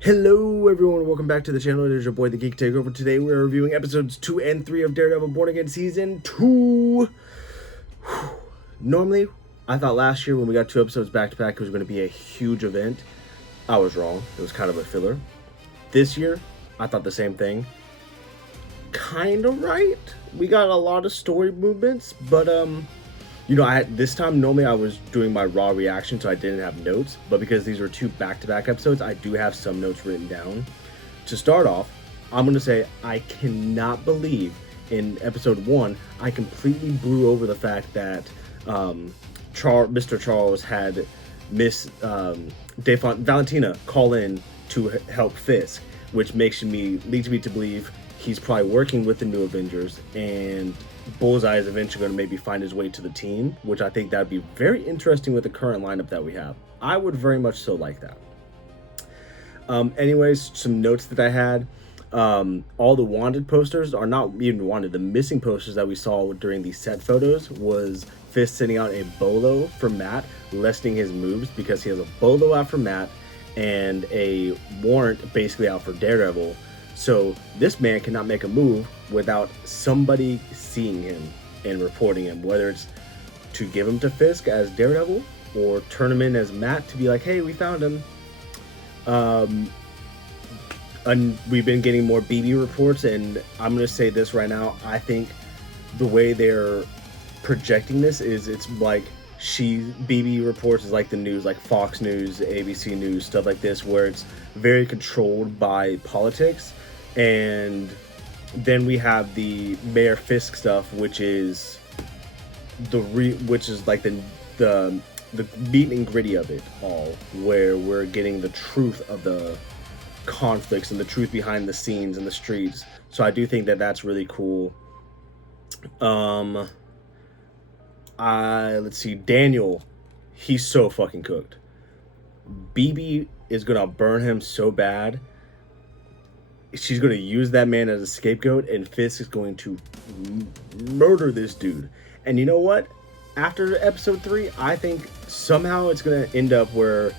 Hello everyone, welcome back to the channel. It is your boy the Geek Takeover. Today we are reviewing episodes 2 and 3 of Daredevil Born Again Season 2. Normally, I thought last year when we got 2 episodes back to back it was going to be a huge event. I was wrong. It was kind of a filler. This year, I thought the same thing. Kind of right. We got a lot of story movements, but this time normally I was doing my raw reaction, so I didn't have notes. But because these were 2 back-to-back episodes, I do have some notes written down. To start off, I'm gonna say I cannot believe in episode 1 I completely blew over the fact that Mr. Charles had Miss Valentina call in to help Fisk, which leads me to believe he's probably working with the new Avengers, and Bullseye is eventually going to maybe find his way to the team, which I think that would be very interesting with the current lineup that we have. I would very much so like that. Anyways, some notes that I had. All the wanted posters are not even wanted. The missing posters that we saw during the set photos was Fisk sending out a bolo for Matt, lessening his moves because he has a bolo out for Matt and a warrant basically out for Daredevil. So this man cannot make a move without somebody seeing him and reporting him, whether it's to give him to Fisk as Daredevil or turn him in as Matt to be like, hey, we found him. And we've been getting more BB reports, and I'm going to say this right now. I think the way they're projecting this is it's like BB reports is like the news, like Fox News, ABC News, stuff like this, where it's very controlled by politics. And then we have the Mayor Fisk stuff, which is like the meat and gritty of it all, where we're getting the truth of the conflicts and the truth behind the scenes in the streets. So I do think that that's really cool. Let's see, Daniel, he's so fucking cooked. BB is gonna burn him so bad. She's going to use that man as a scapegoat, and Fisk is going to murder this dude. And you know what? After episode 3, I think somehow it's going to end up where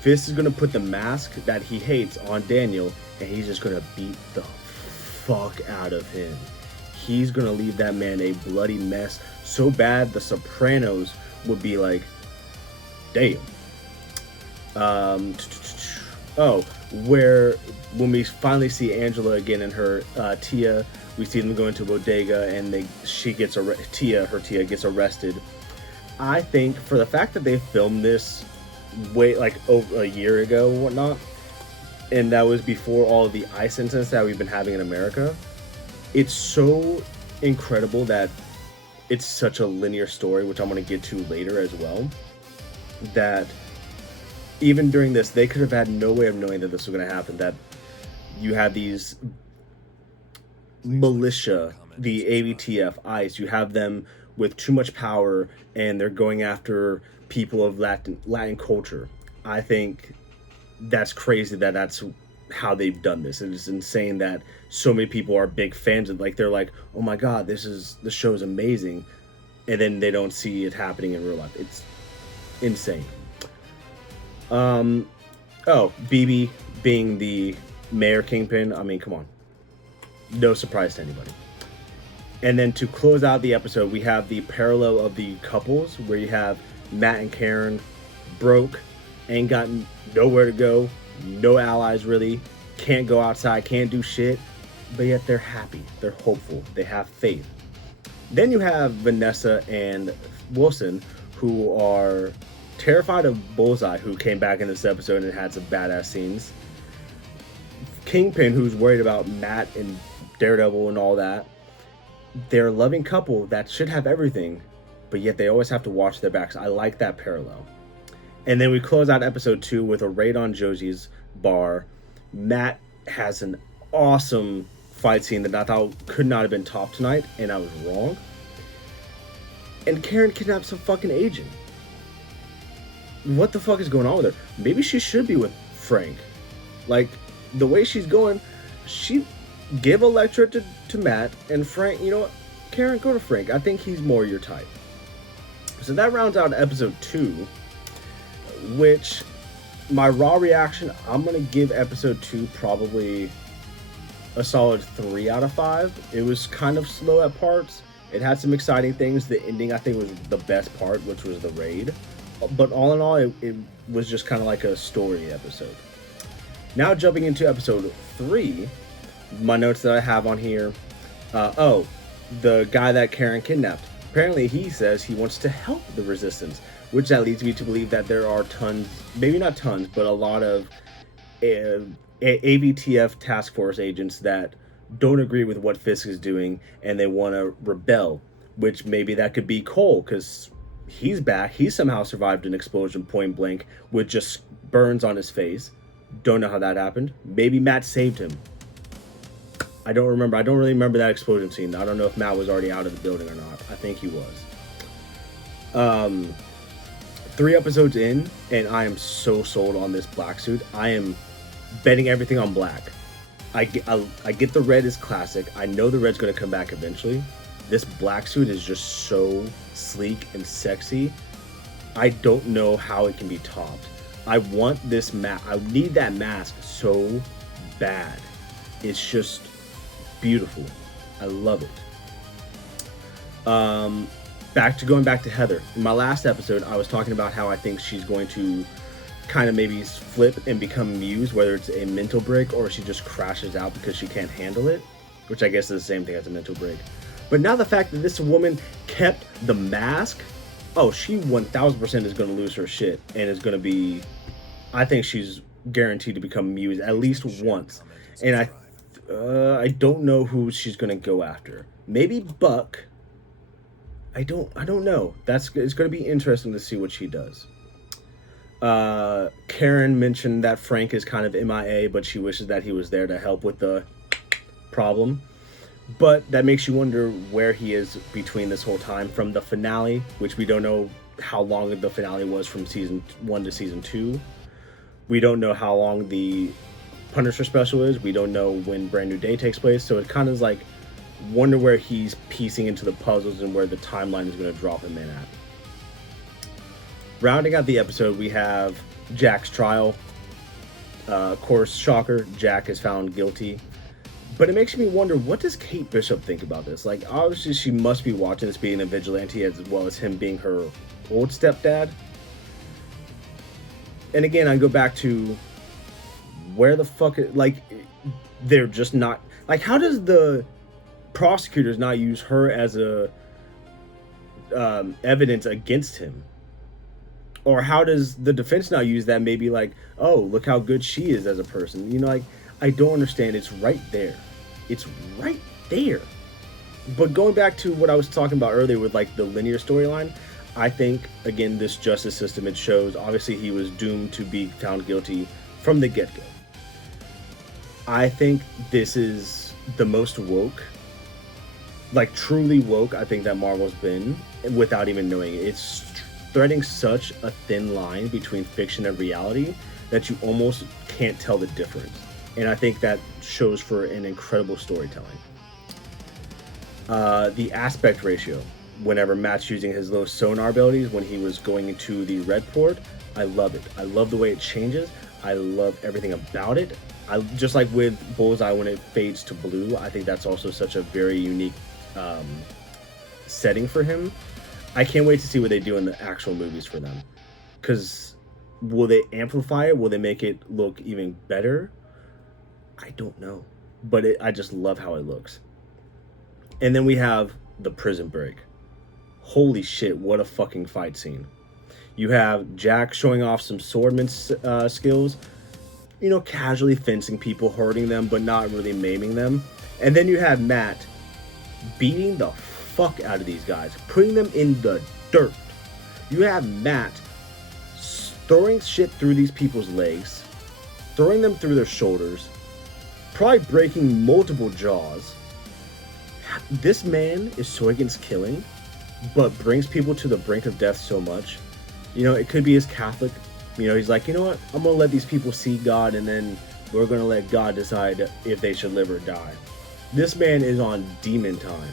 Fisk is going to put the mask that he hates on Daniel, and he's just going to beat the fuck out of him. He's going to leave that man a bloody mess so bad the Sopranos would be like, damn. Where when we finally see Angela again and her Tia, we see them go into a bodega, and Tia gets arrested. I think for the fact that they filmed this over a year ago or whatnot, and that was before all of the ICE incidents that we've been having in America, it's so incredible that it's such a linear story, which I'm going to get to later as well, that even during this, they could have had no way of knowing that this was going to happen, that you have these militia, the ABTF, ICE, you have them with too much power, and they're going after people of Latin culture. I think that's crazy that that's how they've done this. It is insane that so many people are big fans of, like, they're like, oh my god, the show is amazing, and then they don't see it happening in real life. It's insane. BB being the Mayor Kingpin, I mean, come on. No surprise to anybody. And then to close out the episode, we have the parallel of the couples, where you have Matt and Karen, broke, ain't got nowhere to go, no allies really, can't go outside, can't do shit, but yet they're happy, they're hopeful, they have faith. Then you have Vanessa and Wilson, who are terrified of Bullseye, who came back in this episode and had some badass scenes. Kingpin, who's worried about Matt and Daredevil and all that. They're a loving couple that should have everything, but yet they always have to watch their backs. I like that parallel. And then we close out episode 2 with a raid on Josie's bar. Matt has an awesome fight scene that I thought could not have been topped tonight, and I was wrong. And Karen kidnaps some fucking agent. What the fuck is going on with her? Maybe she should be with Frank. Like, the way she's going, she give Elektra to Matt, and Frank, you know what? Karen, go to Frank. I think he's more your type. So that rounds out episode 2, which my raw reaction, I'm gonna give episode 2 probably a solid 3 out of 5. It was kind of slow at parts. It had some exciting things. The ending, I think, was the best part, which was the raid. But all in all, it was just kind of like a story episode. Now jumping into episode 3, my notes that I have on here. The guy that Karen kidnapped. Apparently, he says he wants to help the resistance, which that leads me to believe that there are tons, maybe not tons, but a lot of ABTF task force agents that don't agree with what Fisk is doing and they want to rebel, which maybe that could be Cole, because he's back. He somehow survived an explosion point blank with just burns on his face. Don't know how that happened. Maybe Matt saved him. I don't remember. I don't really remember that explosion scene. I don't know if Matt was already out of the building or not. I think he was. 3 episodes in, and I am so sold on this black suit. I am betting everything on black. I get the red is classic. I know the red's going to come back eventually. This black suit is just so sleek and sexy. I don't know how it can be topped. I want this mask. I need that mask so bad. It's just beautiful. I love it. Going back to Heather. In my last episode, I was talking about how I think she's going to kind of maybe flip and become Muse, whether it's a mental break or she just crashes out because she can't handle it, which I guess is the same thing as a mental break. But now the fact that this woman kept the mask, she 1000% is going to lose her shit and is going to be, I think she's guaranteed to become Muse at least once. And I don't know who she's going to go after. Maybe Buck. I don't know. It's going to be interesting to see what she does. Karen mentioned that Frank is kind of MIA, but she wishes that he was there to help with the problem. But that makes you wonder where he is between this whole time from the finale, which we don't know how long the finale was from season 1 to season 2. We don't know how long the Punisher special is. We don't know when Brand New Day takes place. So it kind of is like, wonder where he's piecing into the puzzles and where the timeline is going to drop him in at. Rounding out the episode, we have Jack's trial. Of course, shocker, Jack is found guilty. But it makes me wonder, what does Kate Bishop think about this? Like, obviously she must be watching this being a vigilante as well as him being her old stepdad. And again, I go back to where the fuck, they're just not, how does the prosecutors not use her as a evidence against him? Or how does the defense not use that? Maybe look how good she is as a person. I don't understand. It's right there. It's right there. But going back to what I was talking about earlier with the linear storyline, I think, again, this justice system, it shows obviously he was doomed to be found guilty from the get-go. I think this is the most woke, truly woke, I think that Marvel's been, without even knowing it. It's threading such a thin line between fiction and reality that you almost can't tell the difference. And I think that shows for an incredible storytelling. The aspect ratio, whenever Matt's using his little sonar abilities when he was going into the red port, I love it. I love the way it changes. I love everything about it. Just like with Bullseye when it fades to blue, I think that's also such a very unique setting for him. I can't wait to see what they do in the actual movies for them. Because will they amplify it? Will they make it look even better? I don't know. But I just love how it looks. And then we have the prison break. Holy shit, what a fucking fight scene. You have Jack showing off some swordman skills. Casually fencing people, hurting them, but not really maiming them. And then you have Matt beating the fuck out of these guys, putting them in the dirt. You have Matt throwing shit through these people's legs, throwing them through their shoulders, probably breaking multiple jaws. This man is so against killing, but brings people to the brink of death so much. It could be his Catholic. He's like, you know what? I'm going to let these people see God, and then we're going to let God decide if they should live or die. This man is on demon time.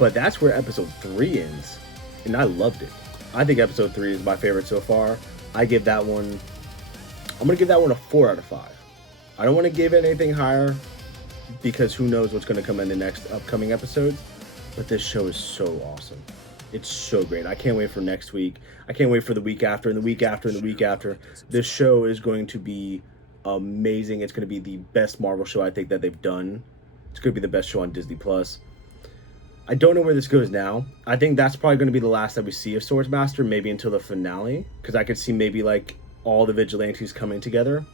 But that's where episode 3 ends. And I loved it. I think episode 3 is my favorite so far. I give that one I'm going to give that one a 4 out of 5. I don't want to give it anything higher because who knows what's going to come in the next upcoming episodes. But this show is so awesome. It's so great. I can't wait for next week. I can't wait for the week after and the week after and the week after. This show is going to be amazing. It's going to be the best Marvel show I think that they've done. It's going to be the best show on Disney+. I don't know where this goes now. I think that's probably going to be the last that we see of Swordsmaster, maybe until the finale, because I could see maybe like all the vigilantes coming together.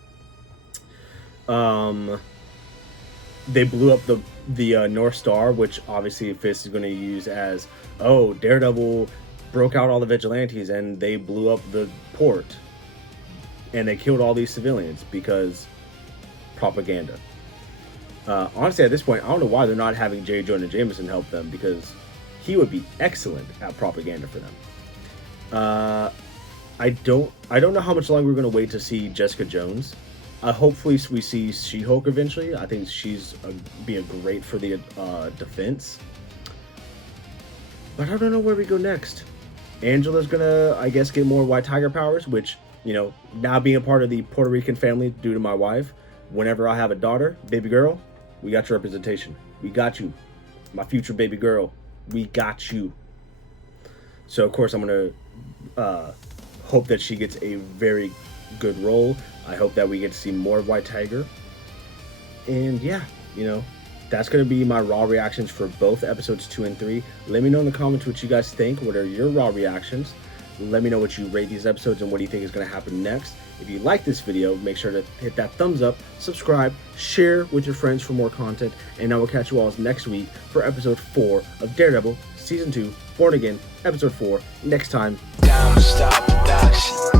They blew up the North Star, which obviously Fisk is going to use as, oh, Daredevil broke out all the vigilantes and they blew up the port and they killed all these civilians because propaganda. Honestly, at this point, I don't know why they're not having J. Jonah Jameson help them, because he would be excellent at propaganda for them. I don't know how much longer we're going to wait to see Jessica Jones. Hopefully we see She-Hulk eventually. I think she's be great for the defense. But I don't know where we go next. Angela's gonna, I guess, get more White Tiger powers, which, you know, now being a part of the Puerto Rican family due to my wife, whenever I have a daughter, baby girl, we got your representation. We got you. My future baby girl, we got you. So, of course, I'm going to hope that she gets a very good role. I hope that we get to see more of White Tiger. And, yeah, you know, that's going to be my raw reactions for both episodes 2 and 3. Let me know in the comments what you guys think. What are your raw reactions? Let me know what you rate these episodes and what do you think is going to happen next. If you like this video, make sure to hit that thumbs up, subscribe, share with your friends for more content, and I will catch you all next week for episode 4 of Daredevil Season 2, Born Again, episode 4, next time. Down, stop production.